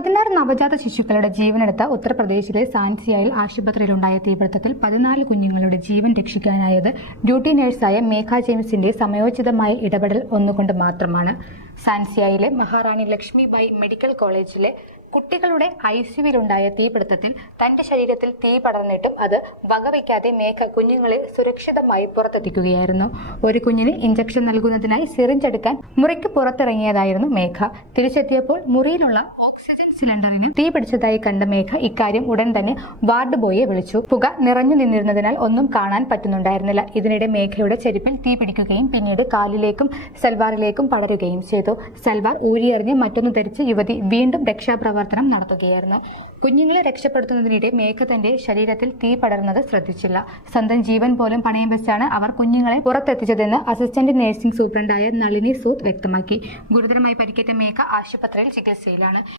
16 നവജാത ശിശുക്കളുടെ ജീവനെടുത്ത ഉത്തർപ്രദേശിലെ സാൻസിയയിൽ ആശുപത്രിയിലുണ്ടായ തീപിടുത്തത്തിൽ 14 കുഞ്ഞുങ്ങളുടെ ജീവൻ രക്ഷിക്കാനായത് ഡ്യൂട്ടി നഴ്സായ മേഘ ജെയിംസിന്റെ സമയോചിതമായ ഇടപെടൽ ഒന്നുകൊണ്ട് മാത്രമാണ്. സാൻസിയയിലെ മഹാറാണി ലക്ഷ്മിബായി മെഡിക്കൽ കോളേജിലെ കുട്ടികളുടെ ഐസിയുവിലുണ്ടായ തീപിടുത്തത്തിൽ തന്റെ ശരീരത്തിൽ തീ പടർന്നിട്ടും അത് വകവയ്ക്കാതെ മേഘ കുഞ്ഞുങ്ങളെ സുരക്ഷിതമായി പുറത്തെത്തിക്കുകയായിരുന്നു. ഒരു കുഞ്ഞിന് ഇഞ്ചക്ഷൻ നൽകുന്നതിനായി സിറിഞ്ച് എടുക്കാൻ മുറിക്ക് പുറത്തിറങ്ങിയതായിരുന്നു മേഘ. തിരിച്ചെത്തിയപ്പോൾ മുറിയിലുള്ള ഓക്സിജൻ സിലിണ്ടറിന് തീ പിടിച്ചതായി കണ്ട മേഘ ഇക്കാര്യം ഉടൻ തന്നെ വാർഡ് ബോയെ വിളിച്ചു. പുക നിറഞ്ഞു നിന്നിരുന്നതിനാൽ ഒന്നും കാണാൻ പറ്റുന്നുണ്ടായിരുന്നില്ല. ഇതിനിടെ മേഘയുടെ ചെരുപ്പിൽ തീ പിടിക്കുകയും പിന്നീട് കാലിലേക്കും സൽവാറിലേക്കും പടരുകയും ചെയ്തു. സൽവാർ ഊരിയെറിഞ്ഞ് മറ്റൊന്ന് ധരിച്ച് യുവതി വീണ്ടും രക്ഷാപ്രവർത്തനം നടത്തുകയായിരുന്നു. കുഞ്ഞുങ്ങളെ രക്ഷപ്പെടുത്തുന്നതിനിടെ മേഘ തന്റെ ശരീരത്തിൽ തീ പടർന്നത് ശ്രദ്ധിച്ചില്ല. സ്വന്തം ജീവൻ പോലും പണയം വെച്ചാണ് അവർ കുഞ്ഞുങ്ങളെ പുറത്തെത്തിച്ചതെന്ന് അസിസ്റ്റന്റ് നഴ്സിംഗ് സൂപ്രണ്ടായ നളിനി സൂദ് വ്യക്തമാക്കി. ഗുരുതരമായി പരിക്കേറ്റ മേഘ ആശുപത്രിയിൽ ചികിത്സയിലാണ്.